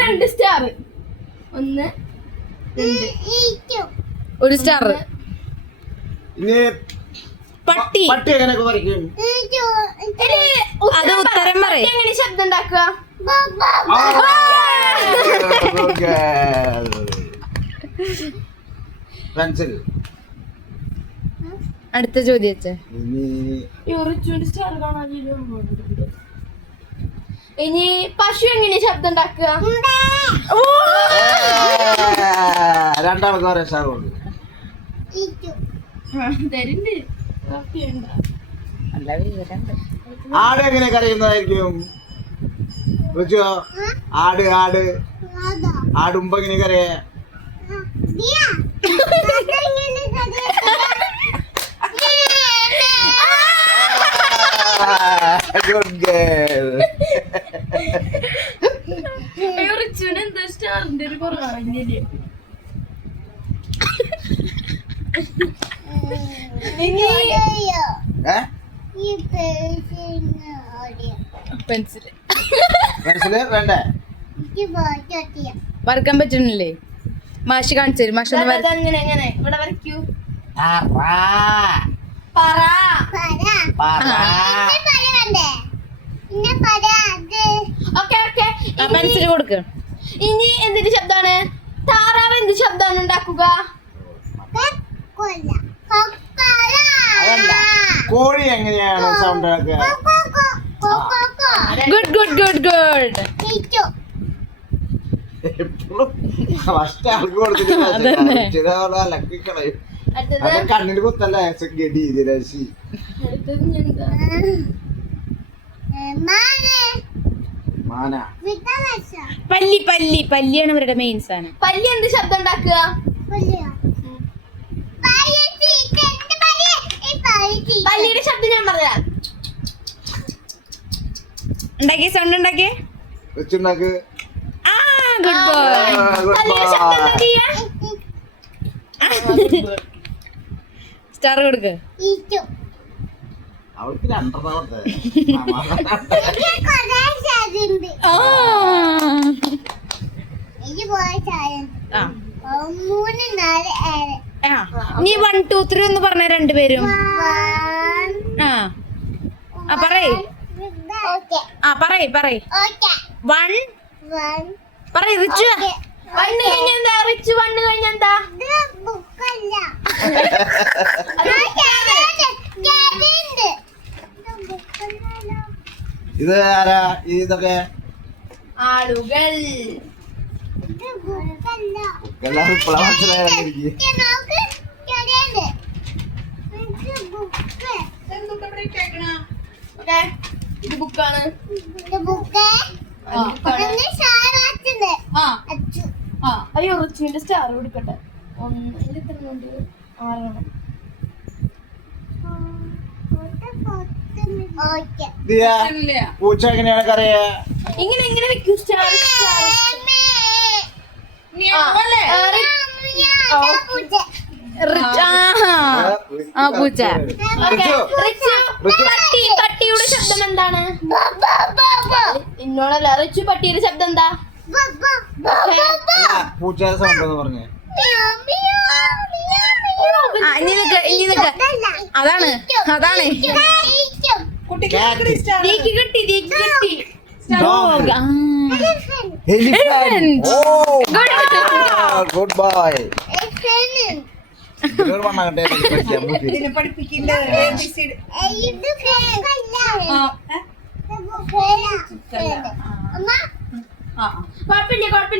രണ്ട് സ്റ്റാർ. 1 2 ഒരു സ്റ്റാർ. ഇനി പട്ടി. പട്ടി എങ്ങനെയൊക്കെ വരയ്ക്കും? അത് ഉത്തരം പറയും. എങ്ങനെ ശബ്ദം ഉണ്ടാക്കുക? പെൻസിൽ. അടുത്ത ചോദ്യം. സ്റ്റാർ കാണാൻ. ഇനി പശു എങ്ങനെ ശബ്ദം ഉണ്ടാക്കുക? രണ്ടാൾക്ക് ഒരേ സ്റ്റാറുണ്ട്. ആട് എങ്ങനെ കരയുന്നതായിരിക്കും? ആട് ആട് ആടുമ്പോ എങ്ങനെ കരയ? Good girl. എന്താ സ്റ്റാറിന്റെ ഒരു കുറവാണ്. പെൻസില് പെൻസില് വേണ്ടേ? വരക്കാൻ പറ്റണില്ലേ? മാഷ് കാണിച്ചു തരും. മാഷ് ഒന്ന് എങ്ങനെ ഇവിടെ വരയ്ക്കൂ. പറ. പെൻസില് കൊടുക്ക. ഇനി എന്തിന്റെ ശബ്ദമാണ്? താറാവ് എന്ത് ശബ്ദമാണ് ഉണ്ടാക്കുക? അതല്ല, കോഴി എങ്ങനെയാണ് സൗണ്ട് ആക്കുക? Good good good good. എപ്പോഴും ഫസ്റ്റ് ആൾക്ക് കൊടുത്തിട്ട് കണ്ണിന് കുത്തല്ലേ ഗഡി. മാന. പല്ലി. പല്ലി പല്ലിയാണ് ഇവരുടെ മെയിൻ സാധനം. പല്ലി എന്ത് ശബ്ദം ഉണ്ടാക്കുക? പല്ലിയുടെ ശബ്ദം ഞാൻ പറയാം. ഉണ്ടാക്കിയ സൗണ്ട് ഉണ്ടാക്കിയ. വെച്ചുണ്ടാക്ക്. Good boy. പല്ലിയുടെ ശബ്ദം എന്താ ചെയ്യാ? സ്റ്റാർ കൊടുക്ക. അവൾക്ക് രണ്ടെണ്ണത്തെ നീ 1 2 3 ഒന്ന് പറഞ്ഞ രണ്ടുപേരും. പറയ്. പറയ് പറയ്. 1 പറയ്. റിച്ചു. വണ്ണ് കഴിഞ്ഞെന്താ? റിച്ചു വണ്ണ് കഴിഞ്ഞെന്താ? ഇത് ആരാ? ഇതൊക്കെ ആളുകൾ. ഇത് ബുക്കാണ്. അയ്യോ റിച്ചുവിന്റെ സ്റ്റാർ കൊടുക്കട്ടെ. 1 6 പൂച്ച എങ്ങനെയാണ് കറിയ? ഇങ്ങനെ വെക്കൂ. സ്റ്റാർ പൂച്ച. പട്ടിയുടെ ശബ്ദം എന്താണ്? ഇന്നോടല്ല. റിച്ചു പട്ടിയുടെ ശബ്ദം എന്താ? പൂച്ചയുടെ സൗണ്ട് എന്ന് പറഞ്ഞേ. അതാണ് അതാണ്. Good boy.